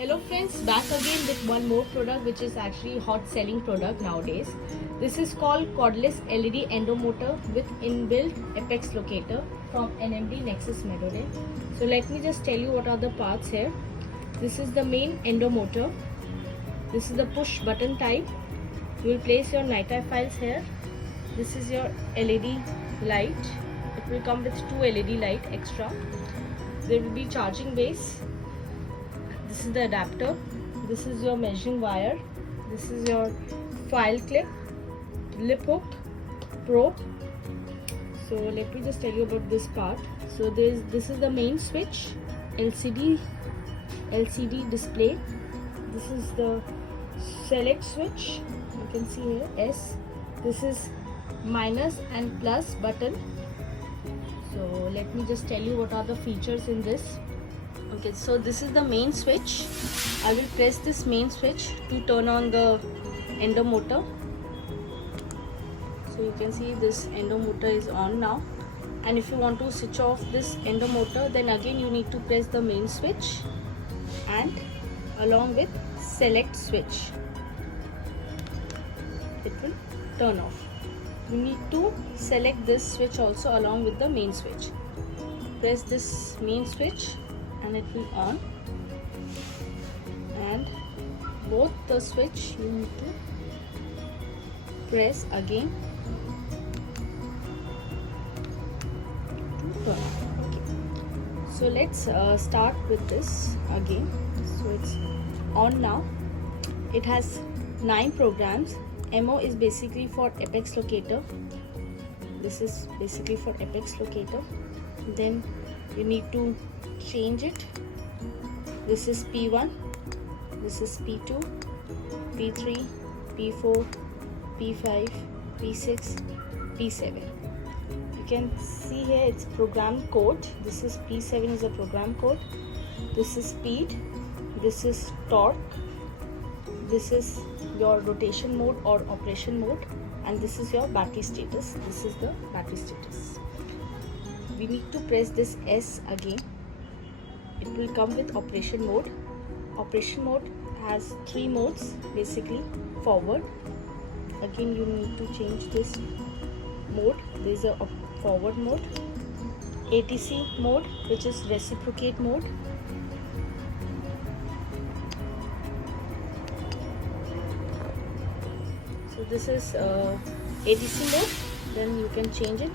Hello friends, back again with one more product which is actually hot selling product nowadays. This is called cordless LED endomotor with inbuilt apex locator from NMD Nexus Meadow. So let me just tell you what are the parts here. This is the main endomotor. This is the push button type. You will place your NiTi files here. This is your LED light. It will come with two LED light extra. There will be charging base. This is the adapter. This is your measuring wire. This is your file clip, lip hook, probe. So let me just tell you about this part. So this is the main switch, LCD display. This is the select switch. You can see here S. This is minus and plus button. So let me just tell you what are the features in this. Okay, so this is the main switch. I will press this main switch to turn on the endomotor. So you can see this endomotor is on now. And if you want to switch off this endomotor, then again you need to press the main switch and along with select switch, it will turn off. You need to select this switch also along with the main switch. Press this main switch and it will on, and both the switch you need to press again to turn on. Okay, so let's start with this again. So it's on now. It has 9 programs. MO is basically for apex locator. This is basically for apex locator. Then you need to change it. This is P1, this is P2, P3, P4, P5, P6, P7. You can see here it's program code. This is P7 is a program code. This is speed, this is torque, this is your rotation mode or operation mode, and this is your battery status. This is the battery status. We need to press this S again. It will come with operation mode. Operation mode has 3 modes basically. Forward. Again you need to change this mode. There is a forward mode. ATC mode, which is reciprocate mode. So this is ATC mode. Then you can change it.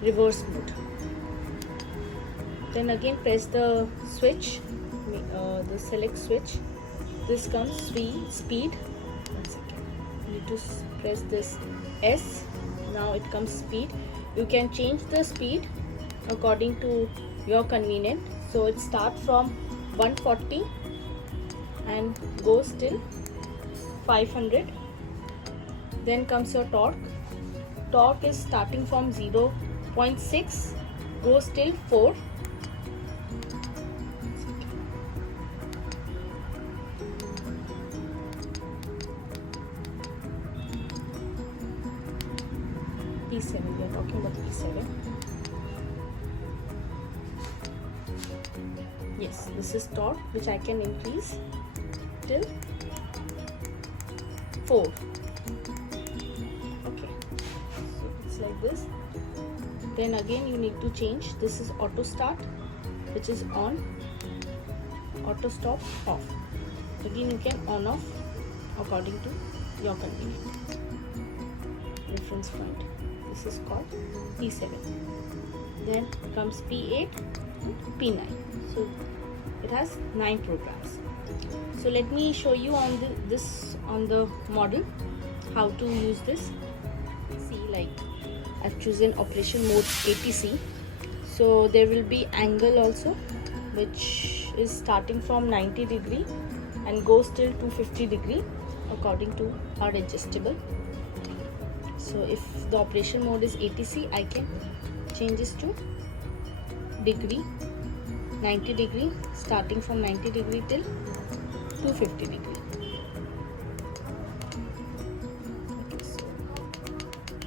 Reverse mode. Then again press the switch, the select switch. This comes speed. 1 second. You need to press this S. Now it comes speed. You can change the speed according to your convenience. So it starts from 140 and goes till 500. Then comes your torque. Torque is starting from 0.6, goes till 4. P7, we are talking about the P7. Yes, this is torque, which I can increase till 4. Okay, so it's like this. Then again you need to change. This is auto start, which is on, auto stop off. Again you can on off according to your convenience. Reference point. This is called P7. Then comes P8 and P9. So it has 9 programs. So let me show you on this on the model how to use this. See, like I've chosen operation mode ATC. So there will be angle also, which is starting from 90 degree and goes till 250 degree according to our adjustable. So if the operation mode is ATC, I can change this to degree, 90 degree, starting from 90 degree till 250 degree. Okay, so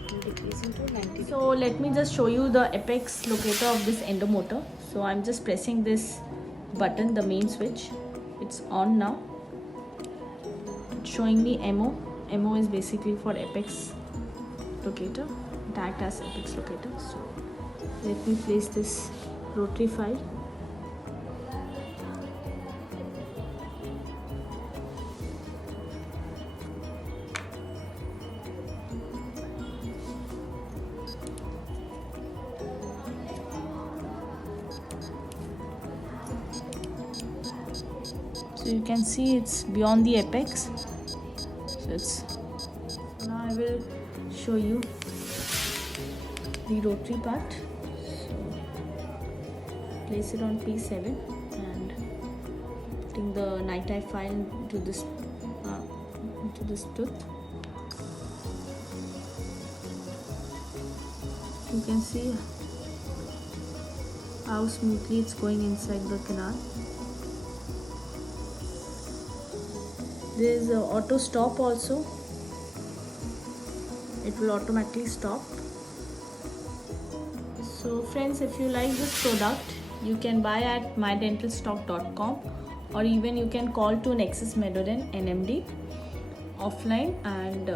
I'm decreasing to 90. So let me just show you the apex locator of this endomotor. So I'm just pressing this button, the main switch. it's on now. It's showing me MO. MO is basically for apex locator. It acts as apex locator. So let me place this rotary file. So you can see it's beyond the apex. So it's now I will show you the rotary part. So place it on P7 and putting the NiTi file into this tooth. You can see how smoothly it's going inside the canal. There is a auto stop also. It will automatically stop. So friends, if you like this product, you can buy at mydentalstock.com, or even you can call to Nexus Medoden NMD offline, and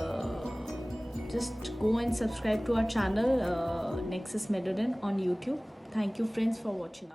just go and subscribe to our channel Nexus Medoden on YouTube. Thank you friends for watching.